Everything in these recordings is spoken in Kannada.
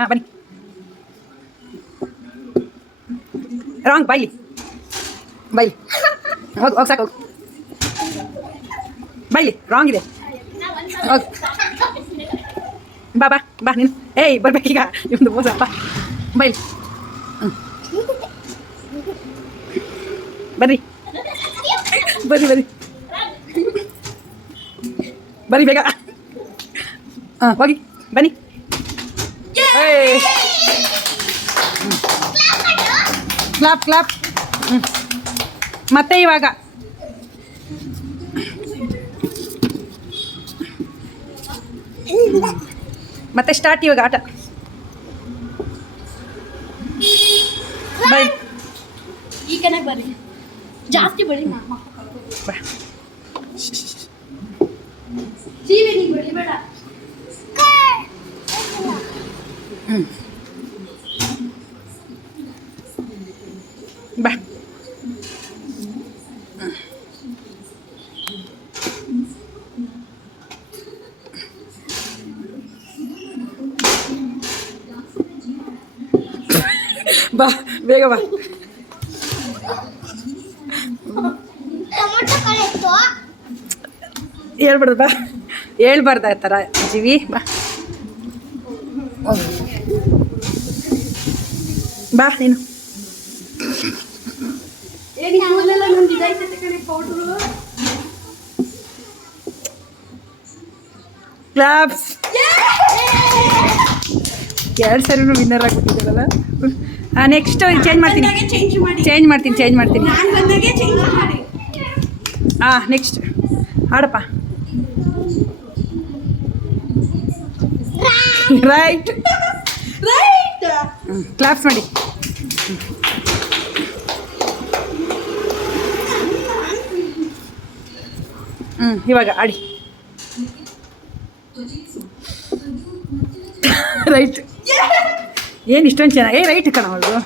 ಹಾಂ, ಬನ್ನಿ. ರಾಂಗ್, ಬೈಲಿ. ಬೈಲಿ. ಹೋಗಿ ಹೋಗಿ, ಸಾಕು ಬೈಲಿ, ರಾಂಗ್ ಇದೆ. ಹೋಗಿ. ಬಾ ಬಾ ಬಾ, ನೀನು. ಏಯ್, ಬರ್ಬೇಕೀಗ. ನಿಮ್ದು ಮೋಸ, ಬಾ. ಬೈಲಿ. ಬರ್ರಿ ಬರ್ರಿ ಬರ್ರಿ ಬೇಗ. ಹಾಂ, ಹೋಗಿ. ಬನ್ನಿ. ಏಯ್ ಕ್ಲಾಪ್ ಕ್ಲಾಪ್ ಮತ್ತೆ ಇವಾಗ? ಮತ್ತೆ ಸ್ಟಾರ್ಟ್ ಇವಾಗ ಆಟ. ಬೈ ಈಗನೇ ಬರ್ರಿ. ಜಾಸ್ತಿ ಬಳಿ ಮಾಮ ಬಾ. ಸೀರೆ ನೀ ಬೆಳಿಬೇಡ ಹ್ಞೂ ಬಾ ಬಾ ಬೇಗ ಬಾ ಟೊಮೊಟೊ ಕಳಿಸ್ತು ಹೇಳ್ಬಾರ್ದು ಬಾ ಹೇಳ್ಬಾರ್ದ ಆ ಥರ ಜೀವಿ ಬಾ ಹೋಗು. ಬಾ ನೀನು ಏನಿ ಕೂದಲೆಲ್ಲ ನಂದು ಇದೈತೆ ಕಣೆ ಪೌಡ್ರು ಕ್ಲಾಪ್ಸ್ ಎರಡು ಸರಿನೂ ವಿನ್ನರ್ ಆಗಿಬಿಟ್ಟಿದ್ದಾರಲ್ಲ ಹಾಂ ನೆಕ್ಸ್ಟ್ ಚೇಂಜ್ ಮಾಡ್ತೀನಿ. ಚೇಂಜ್ ಮಾಡ್ತೀನಿ ಚೇಂಜ್ ಮಾಡ್ತೀನಿ. ಹಾಂ ನೆಕ್ಸ್ಟ್ ಹಾಡಪ್ಪ. ರೈಟ್ ರೈಟ್ ಕ್ಲಾಪ್ಸ್ ಮಾಡಿ. ಹ್ಞೂ ಇವಾಗ ಆಡಿ ರೈಟ್ ಏನು ಇಷ್ಟೊಂದು ಚೆನ್ನಾಗಿ ರೈಟ್ ಕಣ ಅವಳು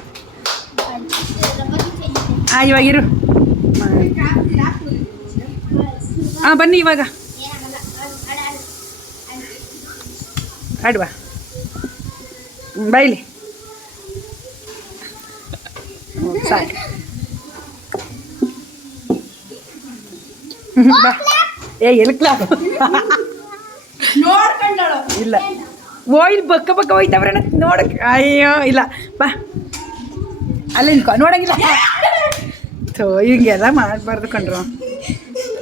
ಹಾಂ ಇವಾಗ ಇರು. ಹಾಂ ಬನ್ನಿ ಇವಾಗ. ಆಡುವ. ಬೈಲಿ ಸಾಕು. ಬಾ. ಏ ಎಲ್ಲಿ ಕ್ಲಾಪ್ ಇಲ್ಲ. ಓ ಇಲ್ಲಿ ಬಕ್ಕ ಬಕ್ಕ ಹೋಯ್ತವ್ರೆ ನೋಡಕ್ಕೆ ಅಯ್ಯೋ ಇಲ್ಲ. ಬಾ. ಅಲ್ಲಿ ನಿಂತ್ಕೊ ನೋಡಂಗಿಲ್ಲ. ಥೋ ಹಿಂಗೆಲ್ಲ ಮಾಡಬಾರ್ದು ಕಣ್ರು.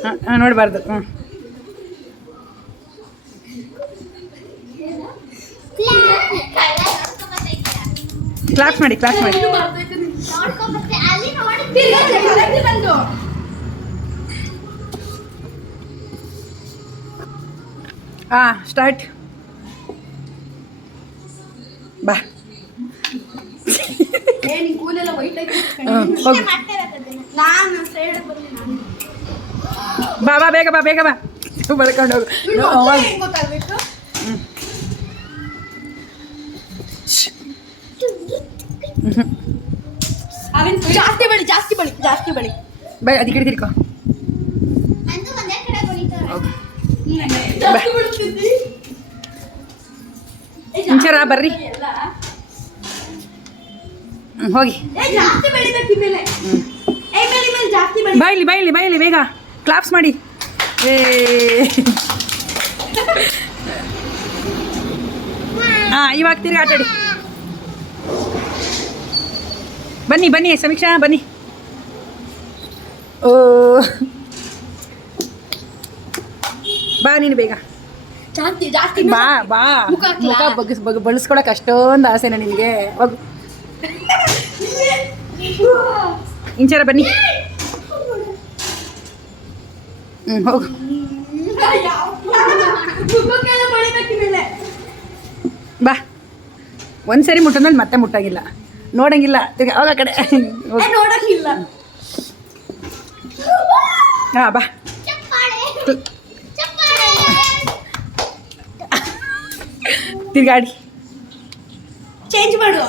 ಹಾಂ ಹಾಂ ನೋಡಬಾರ್ದು. ಹ್ಞೂ ಕ್ಲಾಸ್ ಮಾಡಿ ಕ್ಲಾಸ್ ಮಾಡಿ. ಹಾಂ ಸ್ಟಾರ್ಟ್ ಬಾ. ಬಾ ಬಾ ಬೇಗ ಬಾ ಬೇಗ ಬಾ. ಬಳ್ಕೊಂಡು ಹೋಗು. ಜಾಸ್ತಿ ಬಳಿ ಜಾಸ್ತಿ ಬಳಿ ಜಾಸ್ತಿ ಬಳಿ. ಬೈ ಅದಕ್ಕೆ ಹಿಡಿ ಮೇಲೆ ಜಾಸ್ತಿ ಬೆಳಿ ಬೈಲಿ ಬೈಲಿ ಬೈಲಿ ಬೇಗ. ಕ್ಲಾಪ್ಸ್ ಮಾಡಿ. ಏ. ಹಾಂ, ಇವಾಗ ತಿರ್ಗಿ ಆಟಾಡಿ ಬನ್ನಿ ಬನ್ನಿ, ಸಮೀಕ್ಷಾ, ಬನ್ನಿ. ಓ. ಬಾ ನೀನು ಬೇಗ. ಜಾಸ್ತಿ ಜಾಸ್ತಿ ಬಾ ಬಾ. ಮುಖ ಹಾಕ್ಲಾ? ಮುಖ ಬಗ್ಸ್ ಬಗ್ ಬಳಸ್ಕೊಳಕ್ಕೆ ಅಷ್ಟೊಂದು ಆಸೆನ ನಿನಗೆ? ಹೋಗು. ಇಂಚರ ಬನ್ನಿ. ಹ್ಞೂ ಹೋಗು. ಬಾ. ಒಂದು ಸರಿ ಮುಟ್ಟದ್ಮೇಲೆ ಮತ್ತೆ ಮುಟ್ಟಂಗಿಲ್ಲ. ನೋಡಂಗಿಲ್ಲ. ಅವಾಗ ಹೋಗ ಕಡೆ. ಹಾ ನೋಡಕ್ಕಿಲ್ಲ ಹಾಂ ಬಾ. ತಿರ್ಗಾಡಿ ಚೇಂಜ್ ಮಾಡು.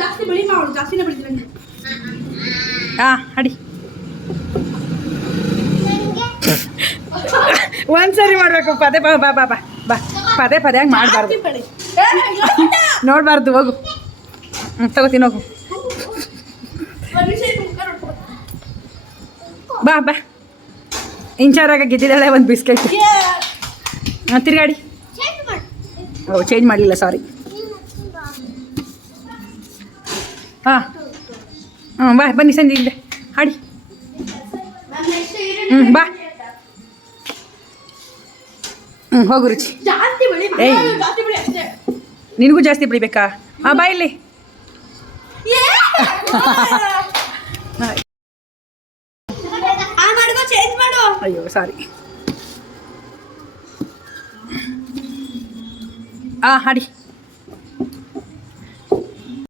ಜಾಸ್ತಿ ಬಳಿ ಮಾಡು ಜಾಸ್ತಿನೇ ಬೆಳಿತೀನಿ ಹಾಂ ಅಡಿ ಒಂದು ಸಾರಿ ಮಾಡಬೇಕು ಪದೇ ಬಾ ಬಾ ಬಾ ಬಾ ಬಾ. ಪದೇ ಪದೇ ಹಂಗೆ ಮಾಡಬಾರ್ದು. ನೋಡಬಾರ್ದು ಹೋಗು. ಹ್ಞೂ ತಗೋತೀನಿ ಹೋಗು. ಬಾ ಬಾ. ಇಂಚಾರಾಗ ಗೆದ್ದಿದ್ದಾಳೆ ಒಂದು ಬಿಸ್ಕೆಟ್. ತಿರ್ಗಾಡಿ. ಓ ಚೇಂಜ್ ಮಾಡಲಿಲ್ಲ ಸಾರಿ ಹಾಂ. ಹ್ಞೂ ಬಾ ಬನ್ನಿ ಸಂಜೆ ಇದೆ. ಹಾಡಿ. ಹ್ಞೂ ಬಾ. ಹ್ಞೂ ಹೋಗು ರುಚಿ. ಏಯ್. ನಿನಗೂ ಜಾಸ್ತಿ ಬಿಡಿಬೇಕಾ ಹಾಂ ಬಾ ಇಲ್ಲಿ. ಅಯ್ಯೋ ಸಾರಿ ಹಾಂ ಹಾಡಿ